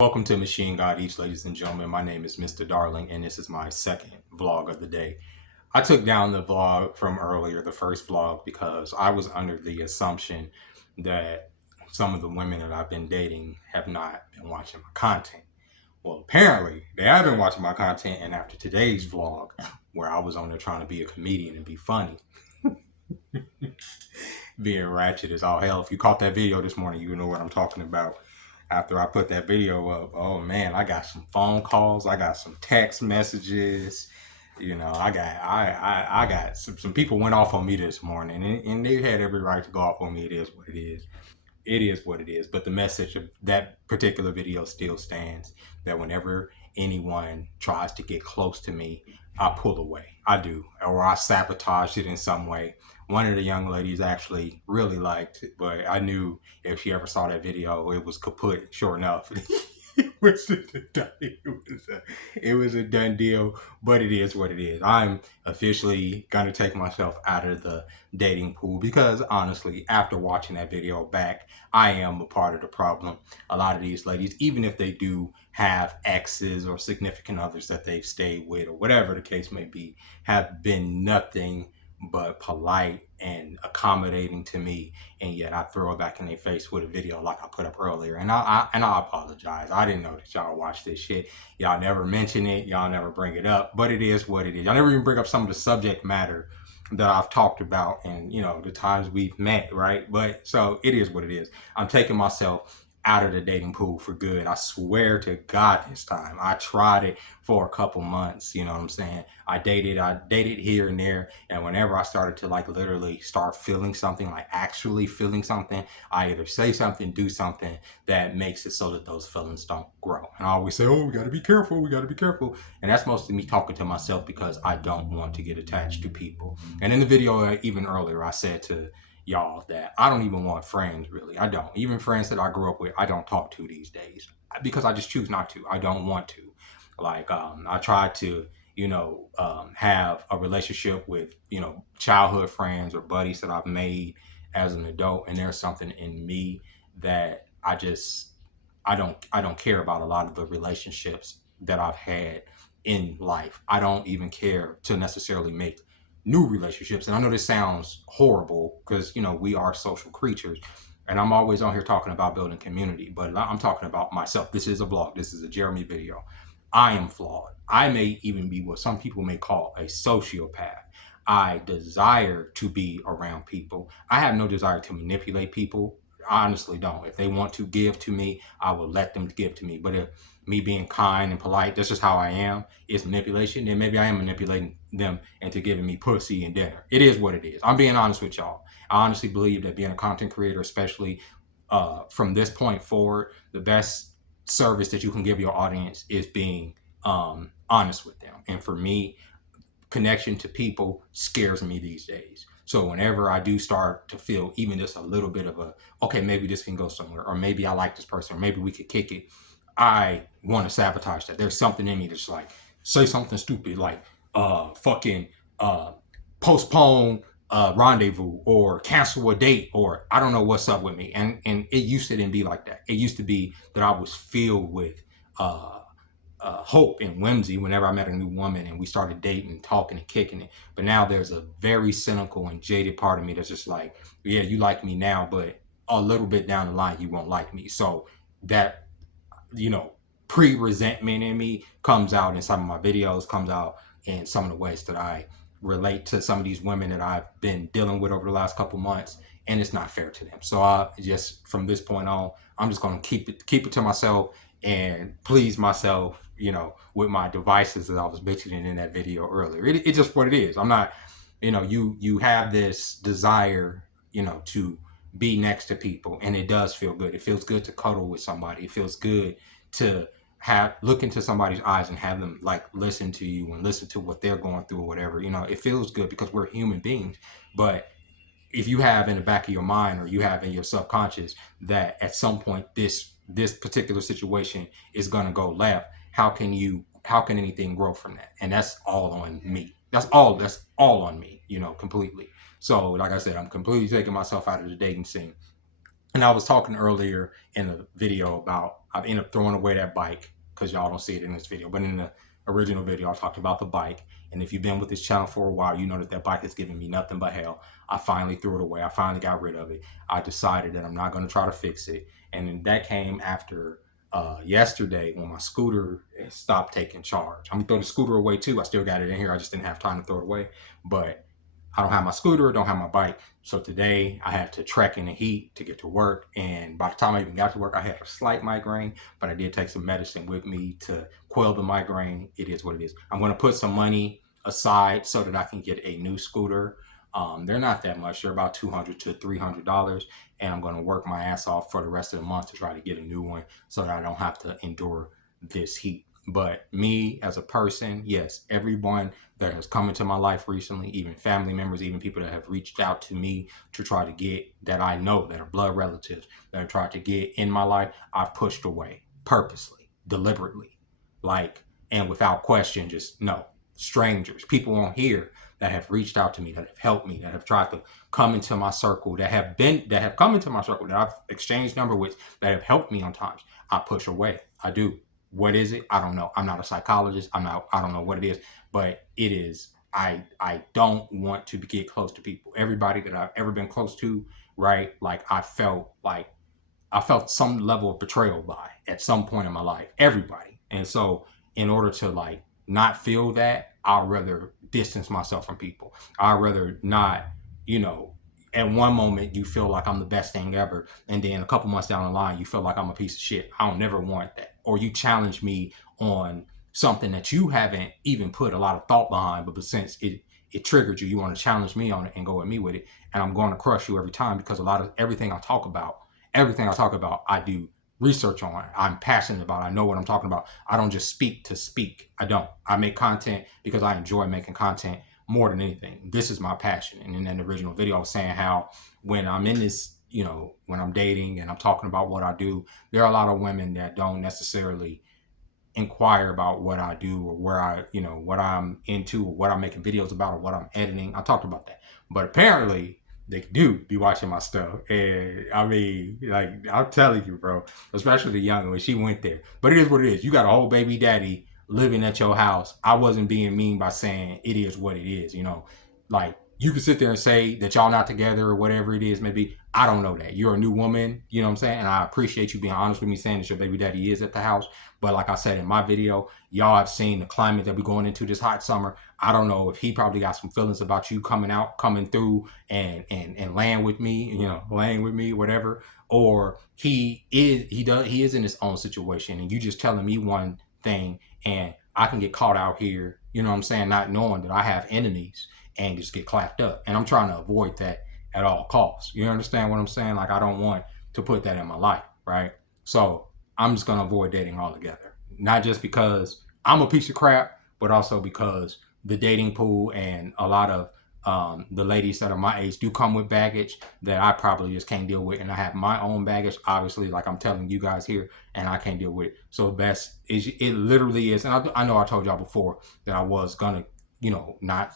Welcome to Machine God Eats, ladies and gentlemen. My name is Mr. Darling, and this is my second vlog of the day. I took down the vlog from earlier, the first vlog, because I was under the assumption that some of the women that I've been dating have not been watching my content. Well, apparently, they have been watching my content, and after today's vlog, where I was on there trying to be a comedian and be funny, being ratchet as all hell. If you caught that video this morning, you know what I'm talking about. After I put that video up, oh man, I got some phone calls, I got some text messages. I got some people went off on me this morning, and they had every right to go off on me. It is what it is. It is what it is. But the message of that particular video still stands, that whenever anyone tries to get close to me, I pull away. I do. Or I sabotage it in some way. One of the young ladies actually really liked it, but I knew if she ever saw that video, it was kaput, sure enough. It was a done deal, but it is what it is. I'm officially gonna take myself out of the dating pool because honestly, after watching that video back, I am a part of the problem. A lot of these ladies, even if they do have exes or significant others that they've stayed with or whatever the case may be, have been nothing but polite and accommodating to me, and yet I throw it back in their face with a video like I put up earlier. And I apologize. I didn't know that y'all watch this shit. Y'all never mention it. Y'all never bring it up. But it is what it is. Y'all never even bring up some of the subject matter that I've talked about and the times we've met, right? But so it is what it is. I'm taking myself out of the dating pool for good. I swear to God this time. I tried it for a couple months, you know what I'm saying? I dated here and there, and whenever I started to literally start feeling something, like actually feeling something, I either say something, do something that makes it so that those feelings don't grow. And I always say, oh, we gotta be careful, we gotta be careful. And that's mostly me talking to myself because I don't want to get attached to people. And in the video, even earlier, I said to y'all that I don't even want friends, really. I don't. Even friends that I grew up with, I don't talk to these days because I just choose not to. I don't want to. I tried to, have a relationship with, childhood friends or buddies that I've made as an adult, and there's something in me that I don't care about a lot of the relationships that I've had in life. I don't even care to necessarily make new relationships. And I know this sounds horrible because, we are social creatures. And I'm always on here talking about building community, but I'm talking about myself. This is a vlog. This is a Jeremy video. I am flawed. I may even be what some people may call a sociopath. I desire to be around people. I have no desire to manipulate people. I honestly don't. If they want to give to me, I will let them give to me. But if me being kind and polite, that's just how I am, is manipulation, then maybe I am manipulating them into giving me pussy and dinner. It is what it is. I'm being honest with y'all. I honestly believe that being a content creator, especially from this point forward, the best service that you can give your audience is being honest with them. And for me, connection to people scares me these days. So whenever I do start to feel even just a little bit of okay, maybe this can go somewhere, or maybe I like this person, or maybe we could kick it, I want to sabotage that. There's something in me that's like, say something stupid like, fucking, postpone rendezvous or cancel a date, or I don't know what's up with me. And it used to then be like that. It used to be that I was filled with hope and whimsy whenever I met a new woman and we started dating, talking and kicking it. But now there's a very cynical and jaded part of me that's just like, yeah, you like me now, but a little bit down the line, you won't like me. So that, pre-resentment in me comes out in some of my videos, comes out in some of the ways that I relate to some of these women that I've been dealing with over the last couple months, and it's not fair to them. So I just, from this point on, I'm just going to keep it to myself and please myself, with my devices that I was mentioning in that video earlier. It's just what it is. I'm not, you have this desire, to be next to people, and it does feel good. It feels good to cuddle with somebody. It feels good to look into somebody's eyes and have them listen to you and listen to what they're going through or whatever. It feels good because we're human beings. But if you have in the back of your mind, or you have in your subconscious, that at some point this particular situation is going to go left, how can anything grow from that? And that's all on me. That's all on me, completely. So like I said, I'm completely taking myself out of the dating scene. And I was talking earlier in the video about I've ended up throwing away that bike because y'all don't see it in this video. But in the original video, I talked about the bike. And if you've been with this channel for a while, you know that that bike has given me nothing but hell. I finally threw it away. I finally got rid of it. I decided that I'm not going to try to fix it. And that came after yesterday when my scooter stopped taking charge. I'm going to throw the scooter away too. I still got it in here. I just didn't have time to throw it away. But I don't have my scooter, don't have my bike. So today I had to trek in the heat to get to work. And by the time I even got to work, I had a slight migraine, but I did take some medicine with me to quell the migraine. It is what it is. I'm going to put some money aside so that I can get a new scooter. They're not that much. They're about $200 to $300. And I'm going to work my ass off for the rest of the month to try to get a new one so that I don't have to endure this heat. But me as a person, yes, everyone that has come into my life recently, even family members, even people that have reached out to me to try to get, that I know that are blood relatives, that have tried to get in my life, I've pushed away purposely, deliberately, like, and without question, just no. Strangers, people on here that have reached out to me, that have helped me, that have tried to come into my circle, that have come into my circle, that I've exchanged number with, that have helped me on times, I push away. I do. What is it? I don't know. I'm not a psychologist. I don't know what it is, but it is. I don't want to get close to people. Everybody that I've ever been close to, right? Like I felt some level of betrayal by at some point in my life. Everybody. And so in order to like not feel that, I'd rather distance myself from people. I'd rather not, you know, at one moment you feel like I'm the best thing ever, and then a couple months down the line you feel like I'm a piece of shit. I don't never want that. Or you challenge me on something that you haven't even put a lot of thought behind, but since it triggered you, you want to challenge me on it and go at me with it, and I'm going to crush you every time, because a lot of everything I talk about, I do research on. I'm passionate about. I know what I'm talking about. I don't just speak to speak. I don't. I make content because I enjoy making content more than anything. This is my passion. And in that original video, I was saying how when I'm in this, you know, when I'm dating and I'm talking about what I do, there are a lot of women that don't necessarily inquire about what I do or where I, you know, what I'm into or what I'm making videos about or what I'm editing. I talked about that. But apparently they do be watching my stuff. And I mean, like, I'm telling you, bro, especially the young one, she went there. But it is what it is. You got a whole baby daddy living at your house. I wasn't being mean by saying it is what it is, you know. Like, you can sit there and say that y'all not together or whatever it is, maybe. I don't know that. You're a new woman, you know what I'm saying? And I appreciate you being honest with me saying that your baby daddy is at the house. But like I said in my video, y'all have seen the climate that we're going into this hot summer. I don't know if he probably got some feelings about you coming through and laying with me, you know, laying with me, whatever. Or he is in his own situation, and you just telling me one thing, and I can get caught out here, you know what I'm saying, not knowing that I have enemies and just get clapped up. And I'm trying to avoid that at all costs. You understand what I'm saying? Like, I don't want to put that in my life, right? So I'm just going to avoid dating altogether. Not just because I'm a piece of crap, but also because the dating pool and a lot of the ladies that are my age do come with baggage that I probably just can't deal with. And I have my own baggage, obviously, like I'm telling you guys here, and I can't deal with it. So best is, it literally is. And I know I told y'all before that I was going to, you know, not,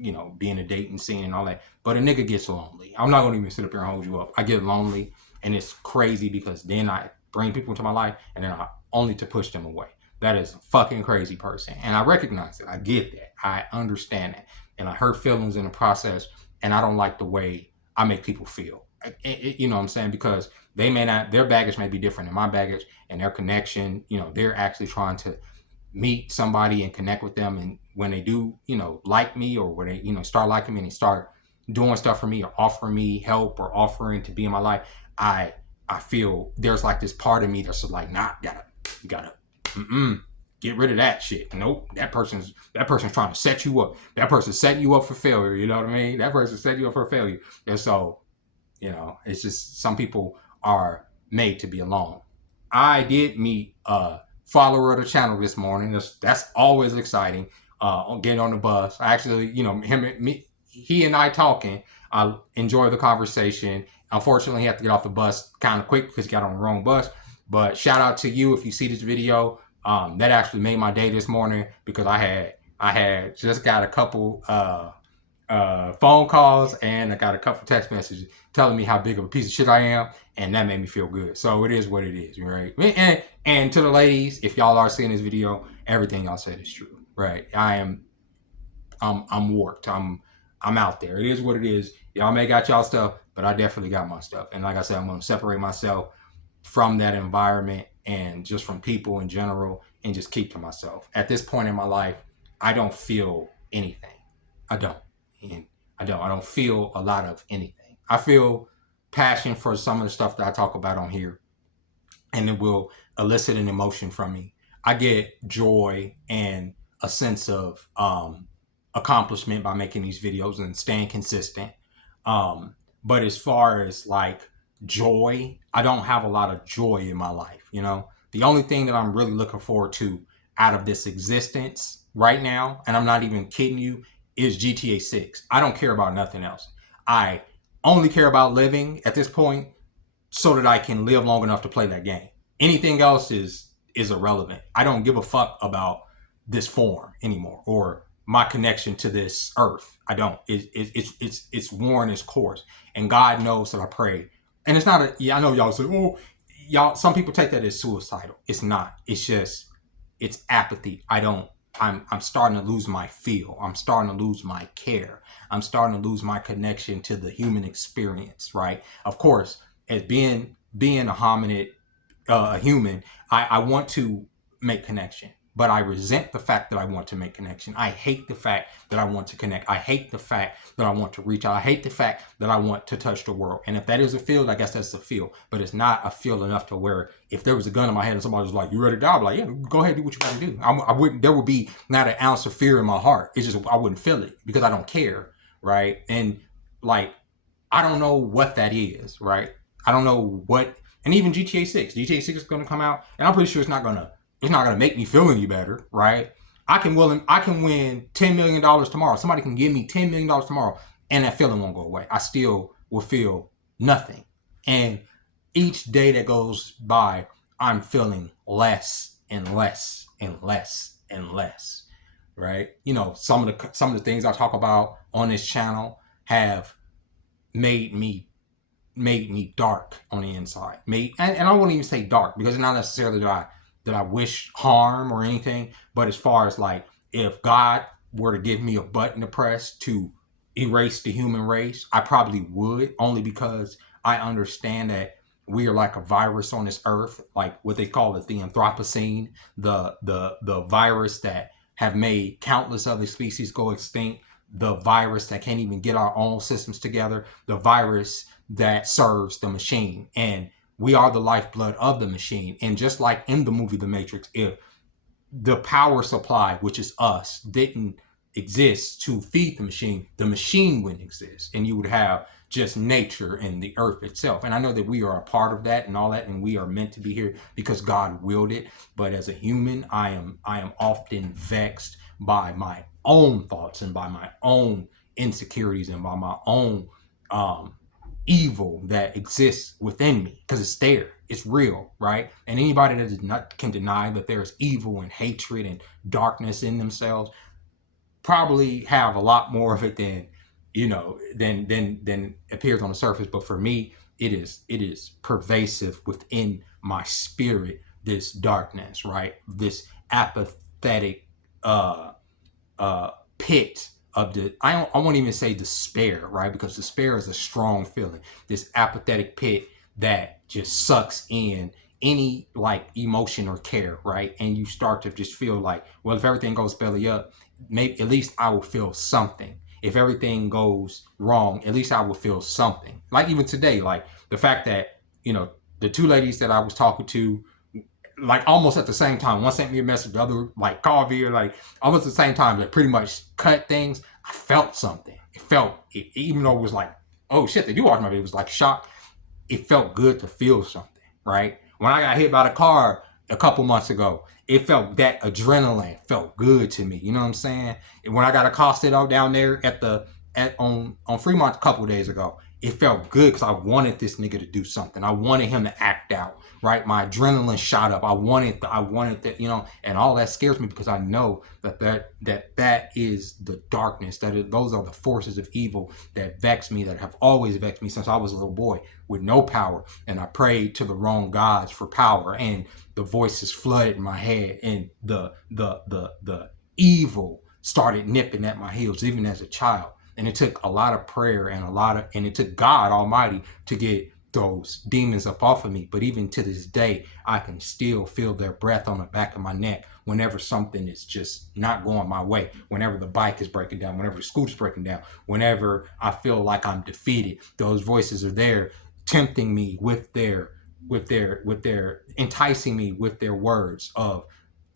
you know, be in a dating scene and all that. But a nigga gets lonely. I'm not going to even sit up here and hold you up. I get lonely, and it's crazy because then I bring people into my life and then I only to push them away. That is a fucking crazy person. And I recognize it. I get that. I understand that. And I hurt feelings in the process, and I don't like the way I make people feel. You know what I'm saying? Because they may not, their baggage may be different than my baggage, and their connection, you know, they're actually trying to meet somebody and connect with them. And when they do, you know, like me, or when they, you know, start liking me and they start doing stuff for me or offering me help or offering to be in my life, I feel there's like this part of me that's like, nah, gotta, get rid of that shit. Nope, that person's trying to set you up. That person's setting you up for failure. You know what I mean? That person's setting you up for failure. And so, you know, it's just some people are made to be alone. I did meet a follower of the channel this morning. That's always exciting. Getting on the bus, actually, you know, he and I talking. I enjoy the conversation. Unfortunately, he had to get off the bus kind of quick because he got on the wrong bus. But shout out to you if you see this video. That actually made my day this morning because I had just got a couple phone calls, and I got a couple text messages telling me how big of a piece of shit I am, and that made me feel good. So it is what it is, right? And to the ladies, if y'all are seeing this video, everything y'all said is true, right? I'm warped. I'm out there. It is what it is. Y'all may got y'all stuff, but I definitely got my stuff. And like I said, I'm gonna separate myself from that environment and just from people in general and just keep to myself. At this point in my life, I don't feel anything. I don't. And I don't feel a lot of anything. I feel passion for some of the stuff that I talk about on here, and it will elicit an emotion from me. I get joy and a sense of accomplishment by making these videos and staying consistent. But as far as like joy, I don't have a lot of joy in my life. You know, the only thing that I'm really looking forward to out of this existence right now, and I'm not even kidding you, is GTA 6. I don't care about nothing else. I only care about living at this point so that I can live long enough to play that game. Anything else is irrelevant. I don't give a fuck about this form anymore or my connection to this earth. I don't. It's worn its course, and God knows that I pray. And it's not a. Yeah, I know y'all say, oh, y'all. Some people take that as suicidal. It's not. It's just it's apathy. I don't. I'm starting to lose my feel. I'm starting to lose my care. I'm starting to lose my connection to the human experience. Right. Of course, as being a hominid, a human, I want to make connection, but I resent the fact that I want to make connection. I hate the fact that I want to connect. I hate the fact that I want to reach out. I hate the fact that I want to touch the world. And if that is a field, I guess that's a field, but it's not a field enough to where if there was a gun in my head and somebody was like, you ready to die? I'm like, yeah, go ahead, do what you got to do. I wouldn't, there would be not an ounce of fear in my heart. It's just, I wouldn't feel it because I don't care. Right. And like, I don't know what that is. Right. I don't know what, and even GTA 6. GTA 6 is going to come out, and I'm pretty sure it's not gonna make me feel any better, right? I can win $10 million tomorrow. Somebody can give me $10 million tomorrow, and that feeling won't go away. I still will feel nothing. And each day that goes by, I'm feeling less and less and less and less, right? You know, some of the things I talk about on this channel have made me dark on the inside. And I won't even say dark because it's not necessarily that I wish harm or anything, but as far as like if God were to give me a button to press to erase the human race, I probably would, only because I understand that we are like a virus on this earth, like what they call it, the Anthropocene, the virus that have made countless other species go extinct, the virus that can't even get our own systems together, the virus that serves the machine. And we are the lifeblood of the machine. And just like in the movie The Matrix, if the power supply, which is us, didn't exist to feed the machine wouldn't exist. And you would have just nature and the earth itself. And I know that we are a part of that and all that, and we are meant to be here because God willed it. But as a human, I am often vexed by my own thoughts and by my own insecurities and by my own evil that exists within me, because it's there, it's real, right? And anybody that can deny that there's evil and hatred and darkness in themselves probably have a lot more of it than than appears on the surface. But for me, it is pervasive within my spirit, this darkness, right? This apathetic pit of the, I won't even say despair, right? Because despair is a strong feeling. This apathetic pit that just sucks in any like emotion or care, right? And you start to just feel like, well, if everything goes belly up, maybe at least I will feel something. If everything goes wrong, at least I will feel something. Like even today, like the fact that, the two ladies that I was talking to, like almost at the same time, one sent me a message, the other like called me, or like almost at the same time, like pretty much cut things. I felt something. Even though it was like, oh shit, they do watch my video, it was like shock. It felt good to feel something, right? When I got hit by the car a couple months ago, it felt, that adrenaline felt good to me. You know what I'm saying? And when I got accosted out down there on Fremont a couple of days ago, it felt good because I wanted this nigga to do something. I wanted him to act out, right? My adrenaline shot up. I wanted that, you know, and all that scares me because I know that is the darkness. Those are the forces of evil that vex me, that have always vexed me since I was a little boy with no power. And I prayed to the wrong gods for power, and the voices flooded my head, and the evil started nipping at my heels even as a child. And it took a lot of prayer and it took God Almighty to get those demons up off of me. But even to this day, I can still feel their breath on the back of my neck whenever something is just not going my way, whenever the bike is breaking down, whenever the scooter's breaking down, whenever I feel like I'm defeated. Those voices are there tempting me with their enticing me with their words of,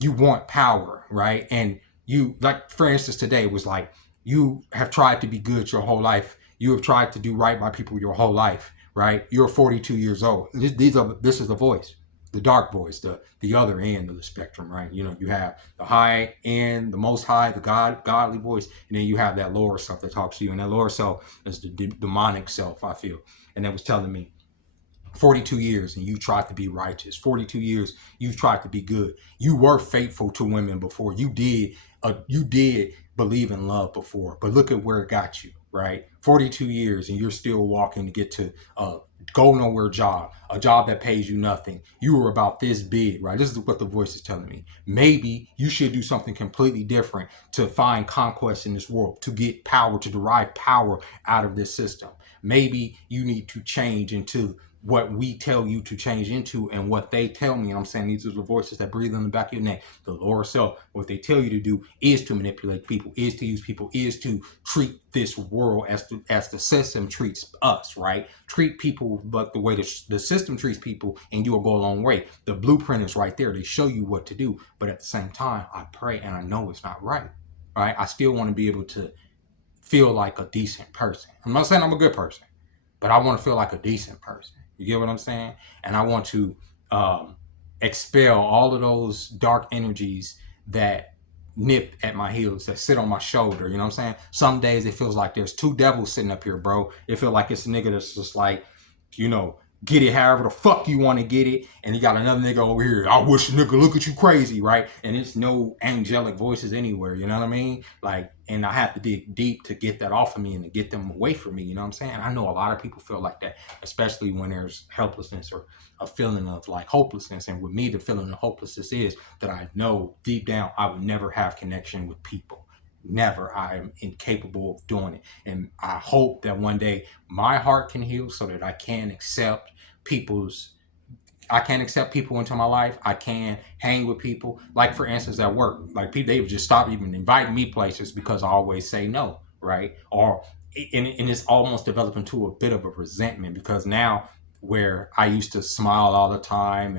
you want power, right? And you, like for instance today was like, you have tried to be good your whole life. You have tried to do right by people your whole life, right? You're 42 years old. This is the voice, the dark voice, the other end of the spectrum, right? You know, you have the high end, the most high, the godly voice, and then you have that lower self that talks to you, and that lower self is the demonic self, I feel. And that was telling me, 42 years and you tried to be righteous. 42 years you've tried to be good. You were faithful to women before. You did believe in love before. But look at where it got you, right? 42 years and you're still walking to get to a go nowhere job, a job that pays you nothing. You were about this big, right? This is what the voice is telling me. Maybe you should do something completely different to find conquest in this world, to get power, to derive power out of this system. Maybe you need to change into what we tell you to change into and what they tell me. And I'm saying these are the voices that breathe in the back of your neck. The lower self, what they tell you to do is to manipulate people, is to use people, is to treat this world as the system treats us, right? Treat people but the way the system treats people, and you will go a long way. The blueprint is right there. They show you what to do. But at the same time, I pray and I know it's not right. Right? I still want to be able to feel like a decent person. I'm not saying I'm a good person, but I want to feel like a decent person. You get what I'm saying? And I want to um, expel all of those dark energies that nip at my heels, that sit on my shoulder. You know what I'm saying? Some days it feels like there's two devils sitting up here, bro. It feels like it's a nigga that's just like, you know, get it however the fuck you want to get it. And you got another nigga over here, I wish a nigga look at you crazy, right? And it's no angelic voices anywhere, you know what I mean? Like, and I have to dig deep to get that off of me and to get them away from me, you know what I'm saying? I know a lot of people feel like that, especially when there's helplessness or a feeling of like hopelessness. And with me, the feeling of hopelessness is that I know deep down I would never have connection with people. Never. I am incapable of doing it. And I hope that one day my heart can heal so that people's I can't accept people into my life. I can hang with people. Like for instance, at work, like people, they would just stop even inviting me places because I always say no, right? Or and it's almost developed into a bit of a resentment because now where I used to smile all the time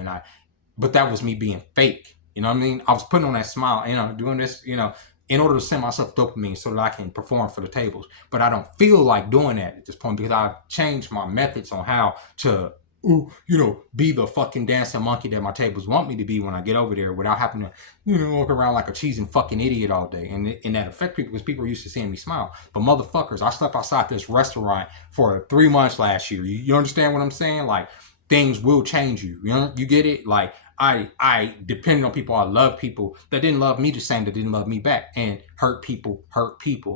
but that was me being fake. You know what I mean? I was putting on that smile, you know, doing this, you know, in order to send myself dopamine so that I can perform for the tables. But I don't feel like doing that at this point because I've changed my methods on how to, you know, be the fucking dancing monkey that my tables want me to be when I get over there without having to, you know, walk around like a cheesing fucking idiot all day. And that affect people because people are used to seeing me smile. But motherfuckers, I slept outside this restaurant for 3 months last year. You understand what I'm saying? Like, things will change you. You know, you get it? Like, I depended on people. I love people that didn't love me the same, that didn't love me back, and hurt people,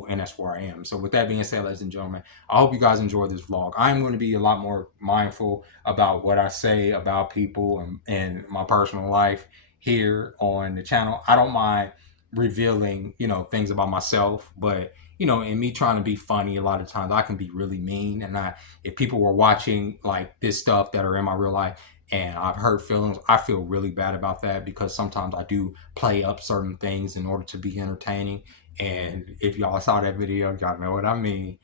and that's where I am. So with that being said, ladies and gentlemen, I hope you guys enjoy this vlog. I'm going to be a lot more mindful about what I say about people and my personal life here on the channel. I don't mind revealing, you know, things about myself, but you know, in me trying to be funny, a lot of times I can be really mean. And if people were watching like this stuff that are in my real life and I've hurt feelings, I feel really bad about that because sometimes I do play up certain things in order to be entertaining. And if y'all saw that video, y'all know what I mean.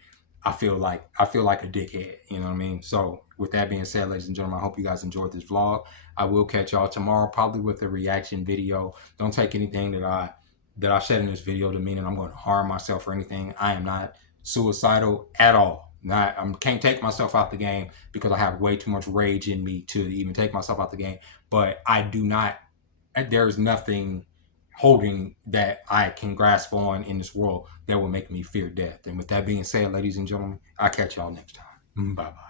I feel like a dickhead, you know what I mean? So with that being said, ladies and gentlemen, I hope you guys enjoyed this vlog. I will catch y'all tomorrow, probably with a reaction video. Don't take anything that I said in this video to mean that I'm going to harm myself or anything. I am not suicidal at all. I can't take myself out the game because I have way too much rage in me to even take myself out the game. But I do not, there's nothing holding that I can grasp on in this world that will make me fear death. And with that being said, ladies and gentlemen, I'll catch y'all next time. Bye bye.